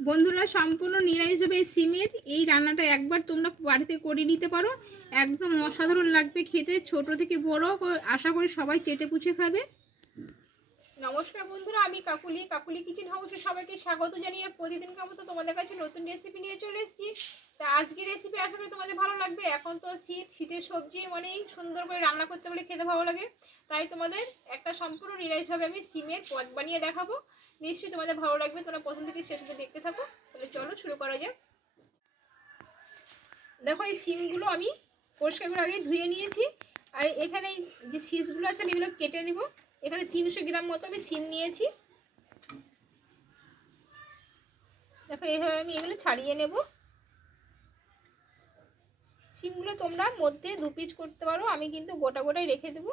বন্ধুরা, সম্পূর্ণ নিরামিষভাবে এই সিমের। এই রান্নাটা একবার তোমরা বাড়িতে করে নিতে পারো। একদম অসাধারণ লাগবে খেতে, ছোট থেকে বড় আশা করি সবাই চেটে পুছে খাবে। নমস্কার বন্ধুরা, আমি কাকুলি। কাকুলি কিচেন হাউসে সবাইকে স্বাগত জানিয়ে প্রতিদিনকার মতো তোমাদের কাছে নতুন রেসিপি নিয়ে চলে এসেছি। তা আজকে রেসিপি আশা করি তোমাদের ভালো লাগবে। এখন তো শীত, শীতের সবজি অনেক সুন্দর করে রান্না করতে পারলে খেতে ভালো লাগে। তাই তোমাদের একটা সম্পূর্ণ নিরামিষভাবে আমি সিমের পদ বানিয়ে দেখাবো। নিশ্চয়ই তোমাদের ভালো লাগবে, তোমরা প্রথম থেকে শেষ অবধি দেখতে থাকো। তাহলে চলো শুরু করা যাক। দেখো, এই সিমগুলো আমি পরিষ্কার করে আগে ধুয়ে নিয়েছি। আর এখানে যে সিসগুলো আছে, আমি এগুলো কেটে নিব। এখানে তিনশো গ্রাম মতো আমি সিম নিয়েছি। দেখো, এইভাবে আমি এগুলো ছাড়িয়ে নেব। সিমগুলো তোমরা মধ্যে দু পিস করতে পারো, আমি কিন্তু গোটা গোটাই রেখে দেবো।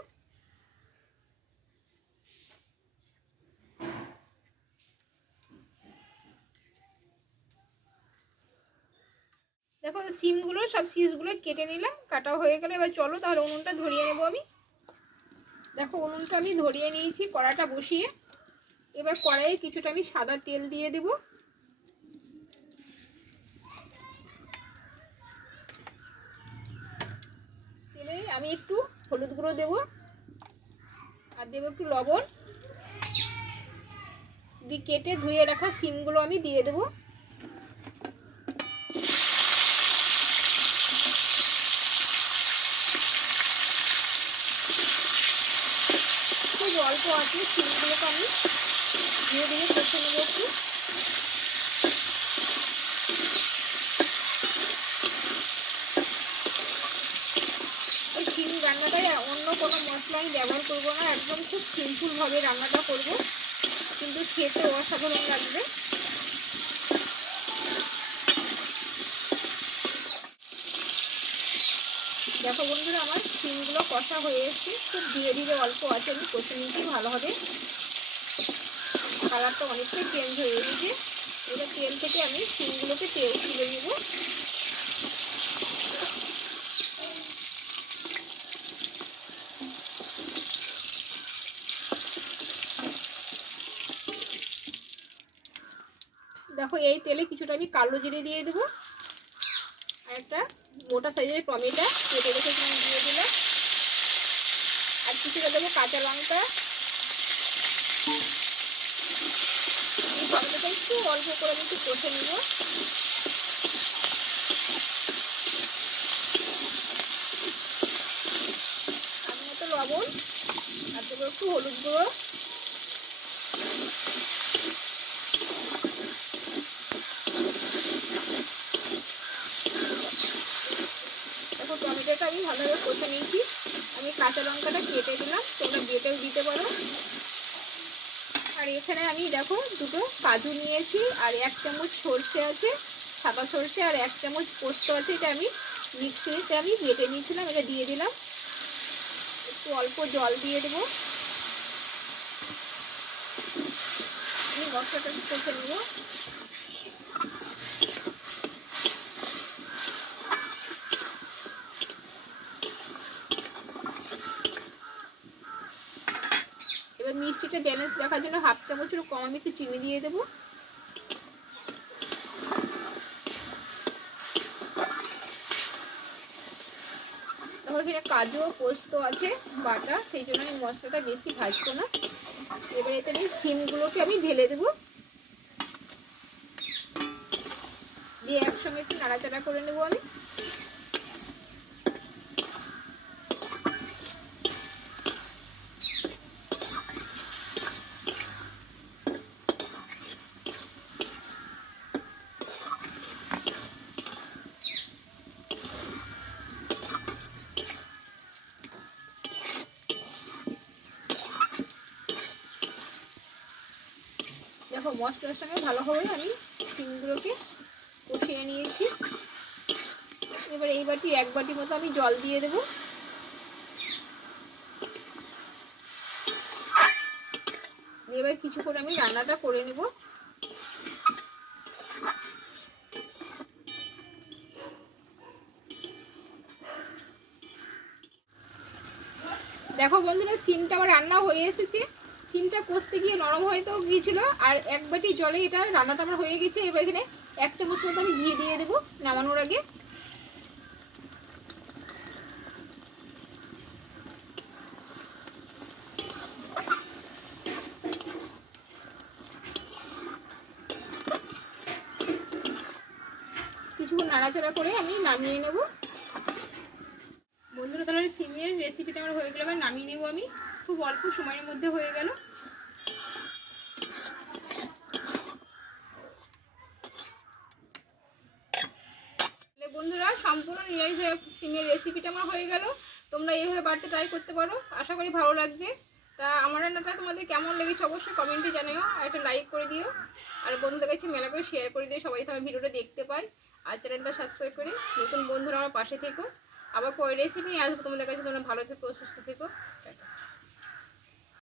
দেখো, সিমগুলো, সব সিসগুলো কেটে নিলাম কাটা হয়ে গেলে। এবার চলো, তাহলে উনুনটা ধরিয়ে নেব আমি। দেখো, উনুনটা আমি ধরিয়ে নিয়েছি কড়াটা বসিয়ে। এবার কড়াইয়ে কিছুটা আমি সাদা তেল দিয়ে দেব তেলে আমি একটু হলুদ গুঁড়ো দেবো। আর দেবো একটু লবণ। দিয়ে কেটে ধুয়ে রাখা সিমগুলো আমি দিয়ে দেবো। খুব অল্প আছে, সিমগুলোকে আমি ধীরে ধীরে কষে নেব একটু এই সিম রান্নাটায় অন্য কোনো মশলা আমি ব্যবহার করব না, একদম খুব সিম্পলভাবে রান্নাটা করব। কিন্তু খেতে অসাধারণ লাগবে। দেখো বন্ধুরা, আমার সিমগুলো কষা হয়ে এসছে। খুব ধীরে ধীরে অল্প আছে, আমি কষে নিতেই ভালো হবে কালারটা অনেকটাই চেঞ্জ হয়ে গেছে। এবার তেল থেকে আমি সিমগুলোকে তেল তুলে নেব। দেখো এই তেলে কিছুটা আমি কালো জিরে দিয়ে দেবো। আর একটা মোটা সাইজের টমেটো কেটে রেখে দিয়ে দিলাম। আর কিছুটা দেবো কাঁচা লঙ্কা। টমেটোটা একটু অল্প করে আমি একটু কষে নেব। আমি মতো লবণ, আর দেবো একটু হলুদ গুঁড়ো দেখো টমেটোটা আমি ভালোভাবে কষে নিয়েছি। আমি কাঁচা লঙ্কাটা কেটে দিলাম, তোমরা বেটেও দিতে পারো। আর এখানে আমি দেখো দুটো কাজু নিয়েছি, আর এক চামচ সর্ষে আছে, সাদা সর্ষে, আর এক চামচ পোস্ত আছে এটা আমি মিক্সিতে আমি বেটে নিয়েছিলাম, এটা দিয়ে দিলাম। একটু অল্প জল দিয়ে দেবো। আমি মশলাটা কষে নেব। মিষ্টিটা ব্যালেন্স রাখার জন্য হাফ চামচেরও কম আমি একটু চিনি দিয়ে দেবো। কাজু পোস্ত আছে, বাটা, সেই জন্য আমি মশলাটা বেশি ভাজবো না। এবার এতে আমি সিমগুলোকে আমি ঢেলে দেবো। দিয়ে একসঙ্গে একটু নাড়াচাড়া করে নেব আমি। দেখো, মশলার সঙ্গে ভালোভাবে আমি সিমগুলোকে কষিয়ে নিয়েছি। এবার এই বাটি এক বাটি মতো আমি জল দিয়ে দেব। এবার কিছু করে আমি রান্নাটা করে নেব। দেখো বন্ধুরা সিমটা আমার রান্না হয়ে এসেছে। সিমটা কষতে গিয়ে নরম হয়েও গিয়েছিল, আর এক বাটি জলে এটা রান্নাটা আমার হয়ে গেছে। এবার এখানে এক চামচ মতো আমি ঘি দিয়ে দেবো নামানোর আগে। কিছুক্ষণ নাড়াচাড়া করে আমি নামিয়ে নেব। বন্ধুরা, তাহলে সিমের রেসিপিটা আমার হয়ে গেল এবার নামিয়ে নেব আমি। খুব অল্প সময়ের মধ্যে হয়ে গেল। বন্ধুরা, সম্পূর্ণ নিরামিষ সিমের রেসিপিটা আমার হয়ে গেল। তোমরা এইভাবে বাড়িতে ট্রাই করতে পারো। আশা করি ভালো লাগবে। তা আমার রান্নাটা তোমাদের কেমন লেগেছে অবশ্যই কমেন্টে জানিও আর একটা লাইক করে দিও। আর বন্ধুদের কাছে মেলা করে শেয়ার করে দিও, সবাই তোমার ভিডিওটা দেখতে পায় আর চ্যানেলটা সাবস্ক্রাইব করে নতুন বন্ধুরা আমার পাশে থেকো। আবার পরে রেসিপি নিয়ে আসব তোমাদের কাছে। তোমরা ভালো থেকো, সুস্থ থেকো।